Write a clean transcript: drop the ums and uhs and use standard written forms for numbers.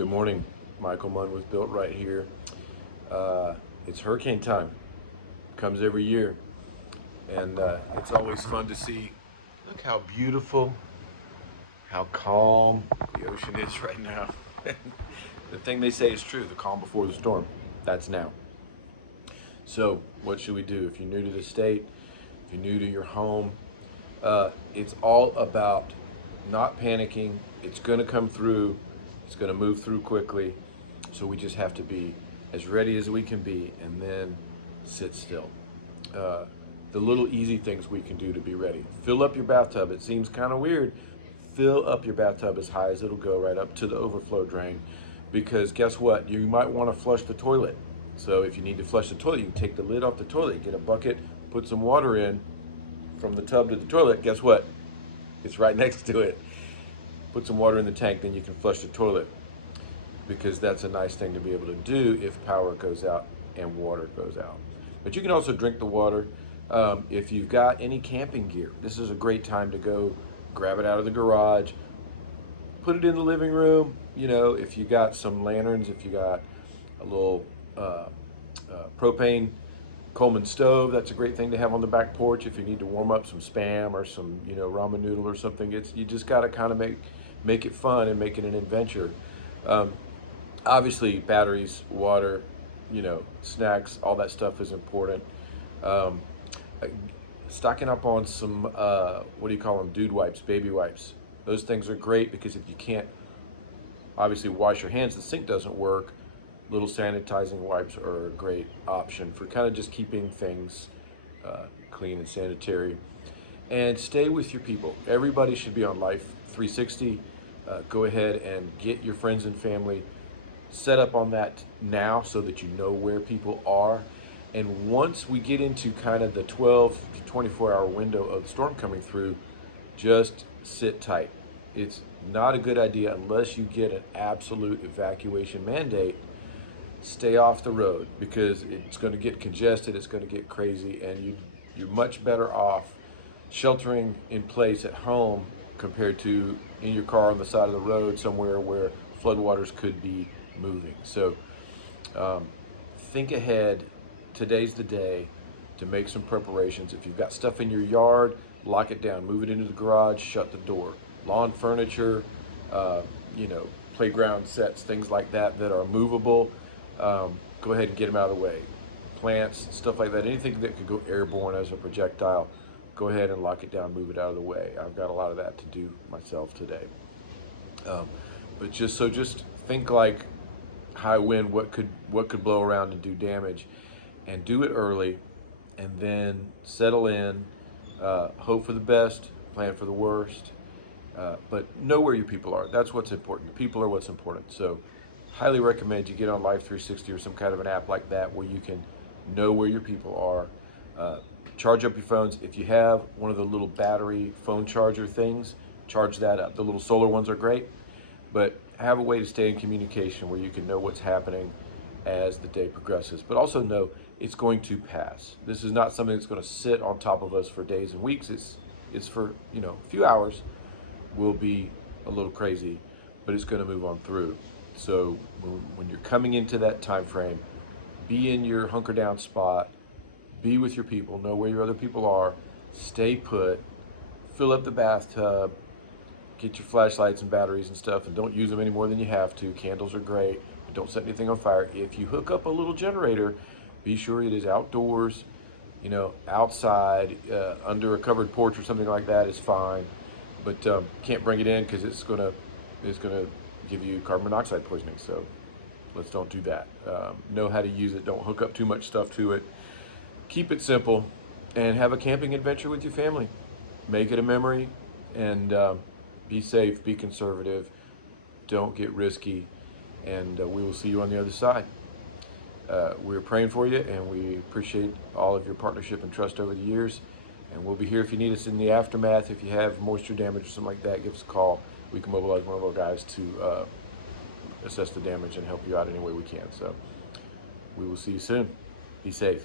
Good morning. Michael Munn with Built Right here. It's hurricane time. Comes every year, and it's always fun to see. Look how beautiful, how calm the ocean is right now. The thing they say is true: the calm before the storm. That's now. So, what should we do? If you're new to the state, if you're new to your home, it's all about not panicking. It's going to come through. It's going to move through quickly. So we just have to be as ready as we can be and then sit still. Uh, the little easy things we can do to be ready. Fill up your bathtub. It seems kind of weird. Fill up your bathtub as high as it'll go, right up to the overflow drain. Because guess what? You might want to flush the toilet. So if you need to flush the toilet, you take the lid off the toilet, get a bucket, put some water in from the tub to the toilet. Guess what? It's right next to it. Put some water in the tank, then you can flush the toilet, because that's a nice thing to be able to do if power goes out and water goes out. But you can also drink the water. If you've got any camping gear, this is a great time to go grab it out of the garage, put it in the living room. You know, if you got some lanterns, if you got a little propane Coleman stove, that's a great thing to have on the back porch if you need to warm up some Spam or some, ramen noodle or something. You just got to kind of make it fun and make it an adventure. Obviously, batteries, water, snacks, all that stuff is important. Um, Stocking up on some, what do you call them, dude wipes, baby wipes. Those things are great because if you can't obviously wash your hands, the sink doesn't work. Little sanitizing wipes are a great option for kind of just keeping things clean and sanitary. And stay with your people. Everybody should be on Life 360. Go ahead and get your friends and family set up on that now so that you know where people are. And once we get into kind of the 12 to 24 hour window of the storm coming through, just sit tight. It's not a good idea unless you get an absolute evacuation mandate. Stay off the road because it's going to get congested, it's going to get crazy, and you're much better off sheltering in place at home compared to in your car on the side of the road somewhere where floodwaters could be moving. So think ahead. Today's the day to make some preparations. If you've got stuff in your yard, lock it down, move it into the garage, shut the door. Lawn furniture, playground sets, things like that are movable. Go ahead and get them out of the way. Plants, stuff like that, anything that could go airborne as a projectile, go ahead and lock it down, move it out of the way. I've got a lot of that to do myself today. But just think like high wind, what could blow around and do damage, and do it early, and then settle in, hope for the best, plan for the worst, but know where your people are. That's what's important. The people are what's important. So highly recommend you get on Life 360 or some kind of an app like that where you can know where your people are. Charge up your phones. If you have one of the little battery phone charger things, charge that up. The little solar ones are great, but have a way to stay in communication where you can know what's happening as the day progresses. But also know it's going to pass. This is not something that's going to sit on top of us for days and weeks. It's for, a few hours. Will be a little crazy, but it's going to move on through. So when you're coming into that time frame, be in your hunker down spot, be with your people, know where your other people are, stay put, fill up the bathtub, get your flashlights and batteries and stuff, and don't use them any more than you have to. Candles are great, but don't set anything on fire. If you hook up a little generator, be sure it is outdoors, outside, under a covered porch or something like that is fine. But can't bring it in because it's gonna give you carbon monoxide poisoning. So let's don't do that. Know how to use it. Don't hook up too much stuff to it. Keep it simple, and have a camping adventure with your family. Make it a memory, and be safe. Be conservative. Don't get risky, and we will see you on the other side. We're praying for you, and we appreciate all of your partnership and trust over the years. And we'll be here if you need us in the aftermath. If you have moisture damage or something like that, give us a call. We can mobilize one of our guys to assess the damage and help you out any way we can. So we will see you soon. Be safe.